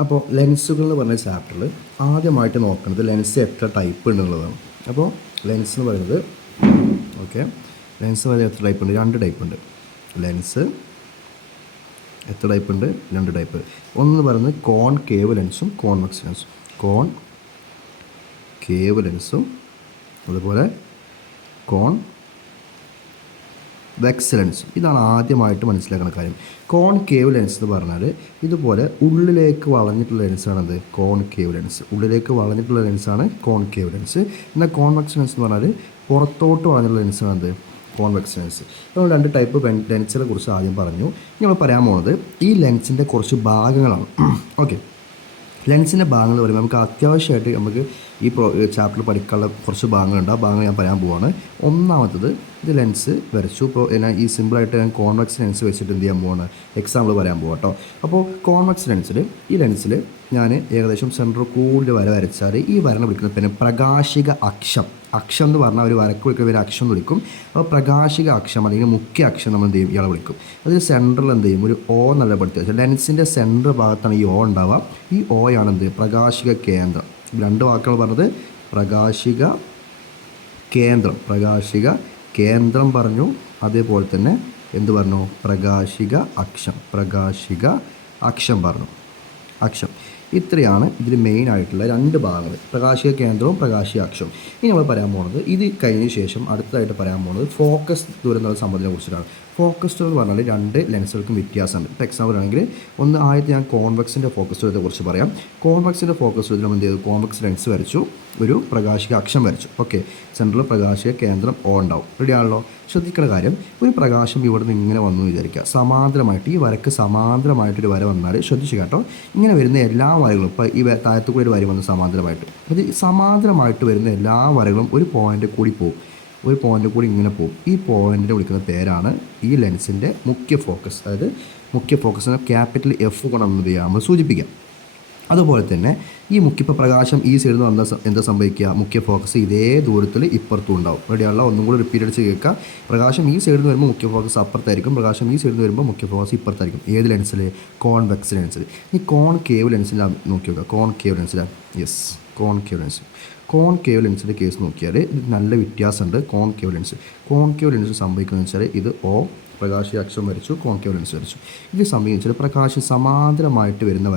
അപ്പോൾ ലെൻസുകൾ എന്ന് പറഞ്ഞ ചാപ്റ്ററിൽ ആദ്യമായിട്ട് നോക്കുന്നത് ലെൻസ് എത്ര ടൈപ്പ് ഉണ്ടെന്നുള്ളതാണ്. അപ്പോൾ ലെൻസ് എന്ന് പറയുന്നത് ലെൻസ് പറയുന്നത് എത്ര ടൈപ്പ് ഉണ്ട്? 2 ടൈപ്പ് ഉണ്ട്. ലെൻസ് എത്ര ടൈപ്പ് ഉണ്ട്? 2 ടൈപ്പ്. ഒന്ന് പറയുന്നത് കോൺകേവ് ലെൻസും കോൺവെക്സ് ലെൻസും. കോൺകേവ് ലെൻസും അതുപോലെ കോൺവെക്സ് ലെൻസും. ഇതാണ് ആദ്യമായിട്ട് മനസ്സിലാക്കുന്ന കാര്യം. കോൺകേവ് ലെൻസ് എന്ന് പറഞ്ഞാൽ ഇതുപോലെ ഉള്ളിലേക്ക് വളഞ്ഞിട്ടുള്ള ലെൻസാണത് കോൺകേവ് ലെൻസ്. ഉള്ളിലേക്ക് വളഞ്ഞിട്ടുള്ള ലെൻസാണ് കോൺകേവ് ലെൻസ്. എന്നാൽ കോൺവെക്സ് ലെൻസ് എന്ന് പറഞ്ഞാൽ പുറത്തോട്ട് വളഞ്ഞിട്ടുള്ള ലെൻസാണത് കോൺവെക്സ് ലെൻസ്. നമ്മൾ 2 ടൈപ്പ് ലെൻസിനെ കുറിച്ച് ആദ്യം പറഞ്ഞു. നമ്മൾ പറയാൻ പോകുന്നത് ഈ ലെൻസിൻ്റെ കുറച്ച് ഭാഗങ്ങളാണ്. ഓക്കെ, ലെൻസിൻ്റെ ഭാഗങ്ങൾ പറയുമ്പോൾ നമുക്ക് അത്യാവശ്യമായിട്ട് നമുക്ക് ഈ ചാപ്റ്ററിൽ പഠിക്കാനുള്ള കുറച്ച് ഭാഗങ്ങളുണ്ട്. ആ ഭാഗങ്ങൾ ഞാൻ പറയാൻ പോവാണ്. ഒന്നാമത്തത്, ഇത് ലെൻസ് വരച്ചു. ഇപ്പോൾ ഞാൻ ഈ സിമ്പിളായിട്ട് ഞാൻ കോൺവെക്സ് ലെൻസ് വെച്ചിട്ട് എന്ത് ചെയ്യാൻ പോവാണ്, എക്സാമ്പിൾ പറയാൻ പോകാം കേട്ടോ. അപ്പോൾ കോൺവെക്സ് ലെൻസിൽ ഈ ലെൻസിൽ ഞാൻ ഏകദേശം സെൻറ്റർ കൂടുതൽ വരച്ചാൽ ഈ വരനെ വിളിക്കുന്നത് പിന്നെ പ്രകാശിക അക്ഷം. അക്ഷം എന്ന് പറഞ്ഞാൽ ഒരു വരക്ക് വിളിക്കുന്ന ഒരു അക്ഷം എന്ന് വിളിക്കും. അപ്പോൾ പ്രകാശിക അക്ഷം അല്ലെങ്കിൽ മുഖ്യ അക്ഷം നമ്മൾ എന്ത് ചെയ്യും, ഇയാളെ വിളിക്കും. അതിൽ സെൻറ്ററിൽ എന്ത് ചെയ്യും, ഒരു ഓ നല്ലപ്പെടുത്തി വെച്ചാൽ ലെൻസിൻ്റെ സെൻറ്റർ ഭാഗത്താണ് ഈ ഓ ഉണ്ടാവുക. ഈ ഓയാണ് എന്ത്, പ്രകാശിക കേന്ദ്രം. 2 വാക്കുകൾ പറഞ്ഞത് പ്രകാശിക കേന്ദ്രം പറഞ്ഞു. അതേപോലെ തന്നെ എന്ത് പറഞ്ഞു, പ്രകാശിക അക്ഷം പറഞ്ഞു. അക്ഷം ഇത്രയാണ് ഇതിൽ മെയിൻ ആയിട്ടുള്ള 2 ഭാഗങ്ങൾ, പ്രകാശിക കേന്ദ്രവും പ്രകാശിക അക്ഷവും. ഇനി നമ്മൾ പറയാൻ പോകുന്നത്, ഇത് കഴിഞ്ഞ ശേഷം അടുത്തതായിട്ട് പറയാൻ പോകുന്നത് ഫോക്കസ് ദൂരം എന്നുള്ള സംബന്ധിനെ കുറിച്ചിട്ടാണ്. ഫോക്കസ് ദൂരം എന്ന് പറഞ്ഞാൽ 2 ലെൻസുകൾക്കും വ്യത്യാസമുണ്ട്. ഇപ്പോൾ എക്സാമ്പിൾ ആണെങ്കിൽ ആദ്യത്തെ ഞാൻ കോൺവെക്സിൻ്റെ ഫോക്കസ് ദൂരത്തെ കുറിച്ച് പറയാം. കോൺവെക്സിൻ്റെ ഫോക്കസ് ദൂരത്തിൽ നമ്മൾ എന്ത് ചെയ്തു, കോൺവെക്സ് ലെൻസ് വരച്ചു, ഒരു പ്രകാശിക അക്ഷം വരച്ചു. ഓക്കെ, സെൻട്രൽ പ്രകാശിക കേന്ദ്രം ഓ ഉണ്ടാവും. റെഡിയാണല്ലോ. ശ്രദ്ധിക്കുന്ന കാര്യം, ഒരു പ്രകാശം ഇവിടെ നിന്ന് ഇങ്ങനെ വന്നു വിചാരിക്കുക, സമാന്തരമായിട്ട് ഈ വരക്ക് സമാന്തരമായിട്ടൊരു വര വന്നാൽ ശ്രദ്ധിച്ചു കേട്ടോ. ഇങ്ങനെ വരുന്ന എല്ലാ വരകളും, ഇപ്പോൾ ഈ താഴത്തു കൂടി ഒരു വര വന്ന് സമാന്തരമായിട്ട്, അത് സമാന്തരമായിട്ട് വരുന്ന എല്ലാ വരകളും ഒരു പോയിൻ്റ് കൂടി പോകും. ഒരു പോയിൻ്റ് കൂടി ഇങ്ങനെ പോകും. ഈ പോയിൻ്റിനെ വിളിക്കുന്ന പേരാണ് ഈ ലെൻസിൻ്റെ മുഖ്യ ഫോക്കസ്. അതായത് മുഖ്യ ഫോക്കസിനെ ക്യാപിറ്റൽ എഫ് കൊണ്ട് നമ്മൾ സൂചിപ്പിക്കാം. അതുപോലെ തന്നെ ഈ ഇപ്പോൾ പ്രകാശം ഈ സൈഡിൽ നിന്ന് വന്നാൽ എന്താ സംഭവിക്കുക, മുഖ്യ ഫോക്കസ് ഇതേ ദൂരത്തിൽ ഇപ്പുറത്തും ഉണ്ടാവും. റെഡിയാണല്ലോ. ഒന്നും കൂടി റിപ്പീറ്റ് അടിച്ച് കേൾക്കുക. പ്രകാശം ഈ സൈഡിൽ നിന്ന് വരുമ്പോൾ മുഖ്യ ഫോക്കസ് അപ്പുറത്തായിരിക്കും, പ്രകാശം ഈ സൈഡിൽ നിന്ന് വരുമ്പോൾ മുഖ്യ ഫോക്കസ് ഇപ്പുറത്തായിരിക്കും. ഏത് ലെൻസിൽ? കോൺവെക്സ് ലെൻസിൽ. ഈ കോൺകേവ് ലെൻസിലാണ് നോക്കി നോക്കുക. കോൺകേവ് ലെൻസിലാണ്. യെസ്, കോൺകേവ് ലെൻസിൻ്റെ കേസ് നോക്കിയാൽ ഇത് നല്ല വ്യത്യാസമുണ്ട്. കോൺകേവ് ലെൻസ് സംഭവിക്കുന്നത് വെച്ചാൽ ഇത് ഓ പ്രകാശിക അക്ഷം വരച്ചു, കോൺകേവ് ലെൻസ് വരച്ചു. ഇത് സംഭവിച്ചാൽ പ്രകാശം സമാന്തരമായിട്ട് വരുന്ന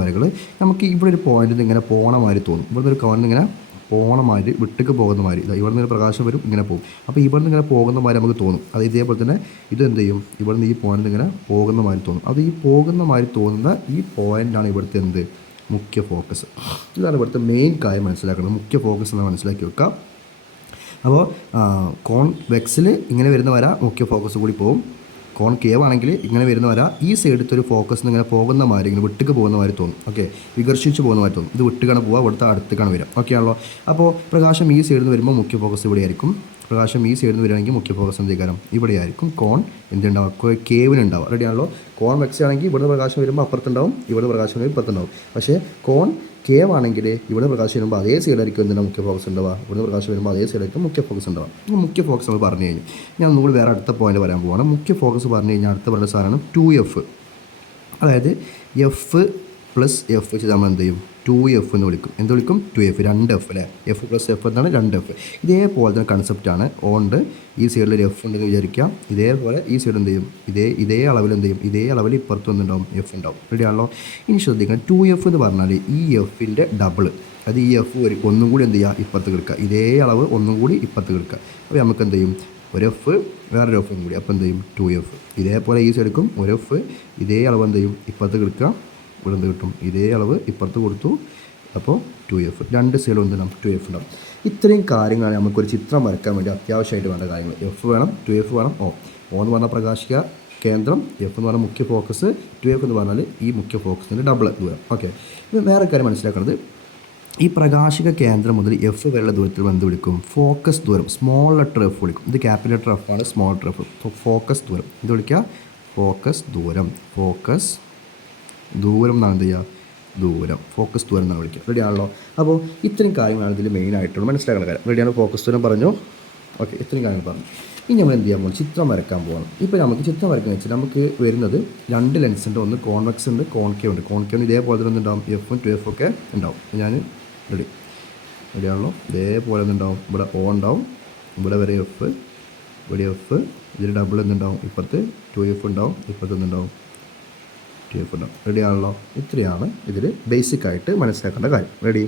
വരകൾ നമുക്ക് ഇവിടെ ഒരു പോയിന്റിൽ നിന്ന് ഇങ്ങനെ പോണ മാതിരി തോന്നും. ഇവിടുന്ന് ഒരു കവറിൽ ഇങ്ങനെ പോണ മാതിരി, വിട്ടേക്ക് പോകുന്ന മാതിരി, ഇവിടെ നിന്ന് പ്രകാശം വരും, ഇങ്ങനെ പോകും. അപ്പോൾ ഇവിടെ നിന്ന് ഇങ്ങനെ പോകുന്ന മാതിരി നമുക്ക് തോന്നും. അത് ഇതേപോലെ തന്നെ ഇത് എന്ത് ചെയ്യും, ഇവിടെ നിന്ന് ഈ പോയിന്റിൽ ഇങ്ങനെ പോകുന്ന മാതിരി തോന്നും. അത് ഈ പോകുന്ന മാതിരി തോന്നുന്ന ഈ പോയിൻ്റാണ് ഇവിടുത്തെ എന്ത്, മുഖ്യ ഫോക്കസ്. ഇതാണ് ഇവിടുത്തെ മെയിൻ കാര്യം മനസ്സിലാക്കുന്നത്. മുഖ്യ ഫോക്കസ് എന്ന് മനസ്സിലാക്കി വെക്കുക. അപ്പോൾ കോൺവെക്സിൽ ഇങ്ങനെ വരുന്ന വര മുഖ്യ ഫോക്കസ് കൂടി പോകും. കോൺകേവ് ആണെങ്കിൽ ഇങ്ങനെ വരുന്ന വര ഈ സൈഡത്തെ ഒരു ഫോക്കസ് ഇങ്ങനെ പോകുന്ന മാതിരി, ഇങ്ങനെ വിട്ടുക്ക് പോകുന്ന മാതിരി തോന്നും. ഓക്കെ, വികർഷിച്ച് പോകുന്ന മാതിരി തോന്നും. ഇത് വിട്ടുകാണ് പോവുക, ഇവിടുത്തെ അടുത്തേക്കാണ് വരിക. ഓക്കെ ആണല്ലോ. അപ്പോൾ പ്രകാശം ഈ സൈഡിൽ നിന്ന് വരുമ്പോൾ മുഖ്യ ഫോക്കസ് ഇവിടെ ആയിരിക്കും. പ്രകാശം ഈ സൈഡിൽ നിന്ന് വരികയാണെങ്കിൽ മുഖ്യ ഫോക്കസ് എന്തെങ്കിലും ഇവിടെ ആയിരിക്കും. എന്തുണ്ടാവുക, കേവിനുണ്ടാവുക. റെഡിയാണല്ലോ. കോൺവെക്സ് ആണെങ്കിൽ ഇവിടെ പ്രകാശം വരുമ്പോൾ അപ്പുറത്തുണ്ടാവും, ഇവിടെ പ്രകാശം വരുമ്പോൾ ഇപ്പുറത്തുണ്ടാവും. പക്ഷേ കേവ് ആണെങ്കിൽ ഇവിടെ പ്രകാശം വരുമ്പോൾ അതേ സൈഡായിരിക്കും എന്തിനാണ് മുഖ്യ ഫോക്കസ് ഉണ്ടാവുക, ഇവിടെ പ്രകാശം വരുമ്പോൾ അതേ സൈഡായിരിക്കും മുഖ്യ ഫോക്കസ് ഉണ്ടാവുക. മുഖ്യ ഫോക്കസ് നമ്മൾ പറഞ്ഞു കഴിഞ്ഞു. ഞാൻ ഒന്നുകൂടി വേറെ അടുത്ത പോയിന്റ് പറയാൻ പോവാണ്. മുഖ്യ ഫോക്കസ് പറഞ്ഞു കഴിഞ്ഞാൽ അടുത്ത പറയുന്ന സാധനമാണ് 2F. അതായത് F പ്ലസ് F വെച്ച് നമ്മൾ എന്ത് ചെയ്യും, 2F എന്ന് വിളിക്കും. എന്ത് വിളിക്കും? 2F, 2F അല്ലേ. F പ്ലസ് F എന്താണ്? 2F. ഇതേപോലെ തന്നെ കൺസെപ്റ്റാണ്. ഓണ്ട് ഈ സൈഡിൽ ഒരു F ഉണ്ടെന്ന് വിചാരിക്കാം. ഇതേപോലെ ഈ സൈഡ് എന്ത് ചെയ്യും, ഇതേ അളവിൽ എന്ത് ചെയ്യും, ഇതേ അളവിൽ ഇപ്പുറത്ത് വന്നിട്ടുണ്ടാവും, F ഉണ്ടാവും. റെഡിയാണല്ലോ. ഇനി ശ്രദ്ധിക്കണം, 2F എന്ന് പറഞ്ഞാൽ ഈ Fൻ്റെ ഡബിൾ. അത് ഈ F ഒന്നും കൂടി എന്ത് ചെയ്യുക, ഇപ്പുറത്ത് കിടക്കുക. ഇതേ അളവ് ഒന്നും കൂടി ഇപ്പുറത്ത് കിടക്കുക. അപ്പോൾ നമുക്ക് എന്ത് ചെയ്യും, ഒരു F വേറൊരു F കൂടി, അപ്പോൾ എന്ത് ചെയ്യും, 2F. ഇതേപോലെ ഈ സൈഡ് എടുക്കും, ഒരു F ഇതേ അളവ് എന്ത് ചെയ്യും, ഇപ്പുറത്ത് കിടക്കുക. ഇവിടെ എന്ത് കിട്ടും, ഇതേ അളവ് ഇപ്പുറത്ത് കൊടുത്തു, അപ്പോൾ 2F. 2 സൈഡും എന്തിനാവും, 2F ഉണ്ടാവും. ഇത്രയും കാര്യങ്ങളാണ് നമുക്കൊരു ചിത്രം വരയ്ക്കാൻ വേണ്ടി അത്യാവശ്യമായിട്ട് വേണ്ട കാര്യങ്ങൾ. F വേണം, 2F വേണം. ഓ എന്ന് പറഞ്ഞാൽ പ്രകാശിക കേന്ദ്രം, F എന്ന് പറഞ്ഞാൽ മുഖ്യ ഫോക്കസ്, 2F എന്ന് പറഞ്ഞാൽ ഈ മുഖ്യ ഫോക്കസിൻ്റെ ഡബിൾ ദൂരം. ഓക്കെ, ഇത് വേറെ കാര്യം മനസ്സിലാക്കുന്നത്, ഈ പ്രകാശിക കേന്ദ്രം മുതൽ F വരെയുള്ള ദൂരത്തിൽ എന്ത് വിളിക്കും, ഫോക്കസ് ദൂരം. സ്മോൾ ലെറ്റർ F വിളിക്കും. ഇത് ക്യാപിറ്റൽ ലെറ്റർ F ആണ്, സ്മോൾ ലെറ്റർ F. ഫോക്കസ് ദൂരം ഇത് വിളിക്കുക, ഫോക്കസ് ദൂരം എന്നാണ് എന്ത് ചെയ്യുക, ഫോക്കസ് ദൂരം എന്നാണ് വിളിക്കുക. റെഡിയാണല്ലോ. അപ്പോൾ ഇത്രയും കാര്യങ്ങളാണ് ഇതിൽ മെയിൻ ആയിട്ടുള്ള മനസ്സിലാക്കുന്ന കാര്യം. റെഡിയാണ്, ഫോക്കസ് ദൂരം പറഞ്ഞു. ഓക്കെ, ഇത്രയും കാര്യങ്ങൾ പറഞ്ഞു. ഇനി നമ്മൾ എന്ത് ചെയ്യാൻ പോകും, ചിത്രം വരയ്ക്കാൻ പോകണം. ഇപ്പോൾ നമുക്ക് ചിത്രം വരയ്ക്കുന്നത് വെച്ചാൽ നമുക്ക് വരുന്നത് 2 ലെൻസ് ഉണ്ട്. ഒന്ന് കോൺവെക്സ് ഉണ്ട്, കോൺകേവ് ഉണ്ട്. കോൺകേവിന് ഇതേപോലെ തന്നെ ഉണ്ടാവും, എഫും 2F ഒക്കെ ഉണ്ടാവും. ഞാൻ റെഡിയാണല്ലോ. ഇതേപോലെ എന്തുണ്ടാവും, ഇവിടെ O ഉണ്ടാവും, ഇവിടെ വരെ എഫ്, ഇവിടെ എഫ്, ഇതിൽ ഡബിൾ എന്തുണ്ടാവും, ഇപ്പുറത്ത് 2F ഉണ്ടാവും, ഇപ്പുറത്ത് എന്തുണ്ടാവും 2F ഉണ്ടാവും. റെഡിയാണല്ലോ. ഇത്രയാണ് ഇതിൽ ബേസിക്കായിട്ട് മനസ്സിലാക്കേണ്ട കാര്യം. റെഡി.